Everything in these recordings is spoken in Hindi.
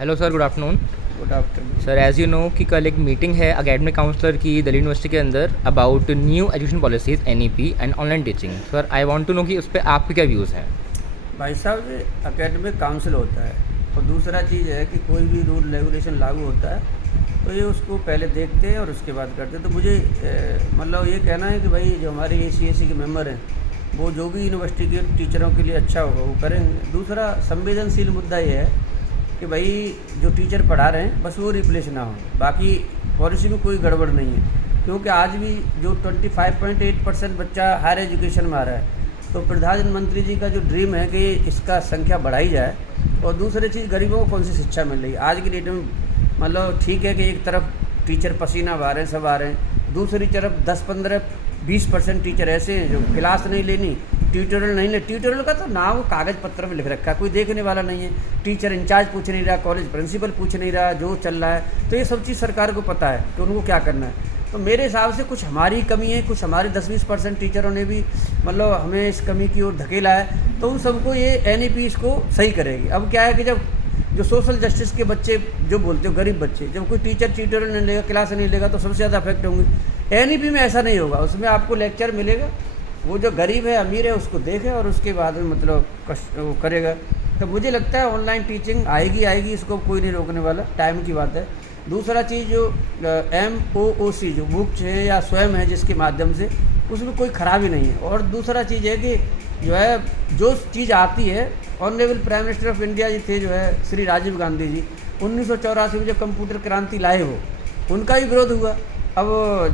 Hello sir, good afternoon. Good afternoon. Sir, as you know कि कल एक मीटिंग है एकेडमिक काउंसलर की दिल्ली यूनिवर्सिटी के अंदर about new education policies NEP and online teaching. Sir, I want to know कि उस पर आपके क्या व्यूज़ हैं। भाई साहब, ये एकेडमिक काउंसिल होता है और दूसरा चीज़ है कि कोई भी रूल रेगुलेशन लागू होता है तो ये उसको पहले देखते हैं और उसके बाद करते हैं। तो मुझे मतलब ये कहना है कि भाई जो हमारे ACAC के मेंबर हैं वो जो भी यूनिवर्सिटी के टीचरों के लिए अच्छा होगा वो करेंगे। दूसरा संवेदनशील मुद्दा ये है कि भाई जो टीचर पढ़ा रहे हैं बस वो रिप्लेस ना हो, बाकी पॉलिसी में कोई गड़बड़ नहीं है। क्योंकि आज भी जो 25.8% बच्चा हायर एजुकेशन में आ रहा है, तो प्रधानमंत्री जी का जो ड्रीम है कि इसका संख्या बढ़ाई जाए। और दूसरी चीज़, गरीबों को कौन सी शिक्षा मिल रही है आज की डेट में। मतलब ठीक है कि एक तरफ टीचर पसीना बहा रहे हैं, सब आ रहे हैं, दूसरी तरफ 10-15-20% टीचर ऐसे हैं जो क्लास नहीं लेनी, ट्यूटोरियल नहीं ले। ट्यूटोरियल का तो नाम कागज़ पत्र में लिख रखा है, कोई देखने वाला नहीं है। टीचर इंचार्ज पूछ नहीं रहा, कॉलेज प्रिंसिपल पूछ नहीं रहा, जो चल रहा है। तो ये सब चीज़ सरकार को पता है कि उनको क्या करना है। तो मेरे हिसाब से कुछ हमारी कमी है, कुछ हमारे 10-20% टीचरों ने भी मतलब हमें इस कमी की ओर धकेला है। तो उन सबको ये NEP इसको सही करेगी। अब क्या है कि जब जो सोशल जस्टिस के बच्चे जो बोलते हो, गरीब बच्चे, जब कोई टीचर ट्यूटोरियल नहीं लेगा, क्लास नहीं लेगा, तो सबसे ज़्यादा अफेक्ट होंगे। NEP में ऐसा नहीं होगा, उसमें आपको लेक्चर मिलेगा, वो जो गरीब है अमीर है उसको देखे और उसके बाद में मतलब वो करेगा। तो मुझे लगता है ऑनलाइन टीचिंग आएगी, इसको कोई नहीं रोकने वाला, टाइम की बात है। दूसरा चीज़ जो MOOC जो बुक्स है या स्वयं है जिसके माध्यम से, उसमें कोई खराबी नहीं है। और दूसरा चीज़ है कि जो है जो चीज़ आती है, honourable prime minister of India ji थे जो है श्री राजीव गांधी जी, 1984 में जो कंप्यूटर क्रांति लाए वो उनका ही विरोध हुआ। अब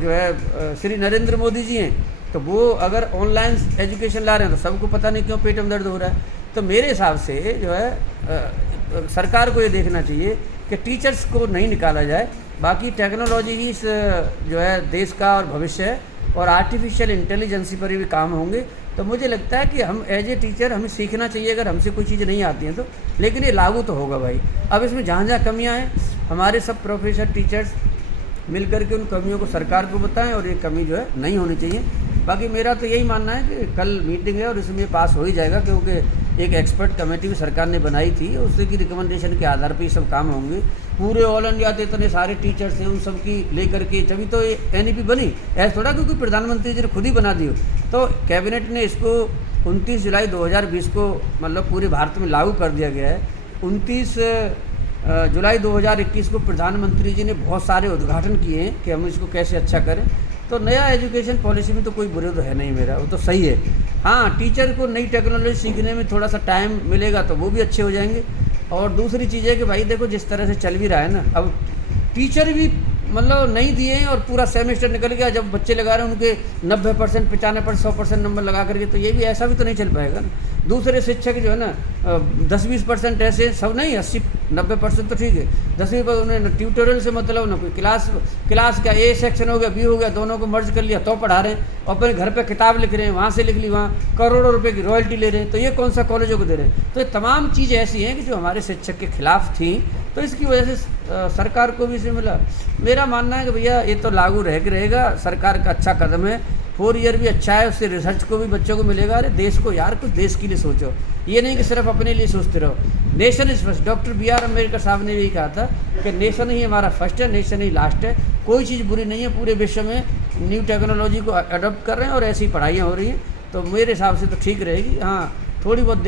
जो है श्री नरेंद्र मोदी जी हैं, तो वो अगर ऑनलाइन एजुकेशन ला रहे हैं तो सबको पता नहीं क्यों पेट में दर्द हो रहा है। तो मेरे हिसाब से जो है सरकार को ये देखना चाहिए कि टीचर्स को नहीं निकाला जाए, बाकी टेक्नोलॉजी ही इस जो है देश का और भविष्य है, और आर्टिफिशियल इंटेलिजेंसी पर भी काम होंगे। तो मुझे लगता है कि हम एज ए टीचर हमें सीखना चाहिए, अगर हमसे कोई चीज़ नहीं आती हैं तो, लेकिन ये लागू तो होगा भाई। अब इसमें जहाँ जहाँ कमियाँ हैं, हमारे सब प्रोफेसर टीचर्स मिल करके उन कमियों को सरकार को बताएं और ये कमी जो है नहीं होनी चाहिए। बाकी मेरा तो यही मानना है कि कल मीटिंग है और इसमें पास हो ही जाएगा, क्योंकि एक एक्सपर्ट कमेटी भी सरकार ने बनाई थी, उसकी की रिकमेंडेशन के आधार पर ये सब काम होंगे। पूरे ऑल इंडिया के इतने सारे टीचर्स हैं, उन सब की लेकर के तभी तो ये NEP बनी। ऐसा थोड़ा क्योंकि प्रधानमंत्री जी ने खुद ही बना दी हो। तो कैबिनेट ने इसको 29 जुलाई 2020 को मतलब पूरे भारत में लागू कर दिया गया है। 29 जुलाई 2021 को प्रधानमंत्री जी ने बहुत सारे उद्घाटन किए हैं कि हम इसको कैसे अच्छा करें। तो नया एजुकेशन पॉलिसी में तो कोई विरोध है नहीं मेरा, वो तो सही है। हाँ, टीचर को नई टेक्नोलॉजी सीखने में थोड़ा सा टाइम मिलेगा तो वो भी अच्छे हो जाएंगे। और दूसरी चीज़ है कि भाई देखो जिस तरह से चल भी रहा है ना, अब टीचर भी मतलब नहीं दिए हैं और पूरा सेमेस्टर निकल गया, जब बच्चे लगा रहे हैं उनके 90%, 95%, 100% नंबर लगा करके, तो ये भी ऐसा भी तो नहीं चल पाएगा ना। दूसरे शिक्षक जो है ना 10-20% ऐसे सब नहीं, 80-90% तो ठीक है। 10वीं पर उन्हें ट्यूटोरियल से मतलब ना, कोई क्लास का A सेक्शन हो गया, B हो गया, दोनों को मर्ज कर लिया तो पढ़ा रहे हैं, और अपने घर पे किताब लिख रहे हैं, वहाँ से लिख ली, वहाँ करोड़ों रुपए की रॉयल्टी ले रहे हैं। तो ये कौन सा कॉलेजों को दे रहे हैं? तो ये तमाम चीज़ें ऐसी हैं कि जो हमारे शिक्षक के खिलाफ थी, तो इसकी वजह से सरकार को भी इसे मिला। मेरा मानना है कि भैया ये तो लागू रहेगा, सरकार का अच्छा कदम है। 4 ईयर भी अच्छा है, उससे रिसर्च को भी बच्चों को मिलेगा। अरे देश को यार, कुछ देश के लिए सोचो, ये नहीं कि सिर्फ अपने लिए सोचते रहो। Nation is first. Doctor BR Ambedkar साहब ने भी कहा था कि नेशन ही हमारा फर्स्ट है, नेशन ही लास्ट है। कोई चीज़ बुरी नहीं है, पूरे विश्व में न्यू टेक्नोलॉजी को अडॉप्ट कर रहे हैं और ऐसी पढ़ाइयाँ हो रही हैं। तो मेरे हिसाब से तो ठीक रहेगी। हाँ, थोड़ी बहुत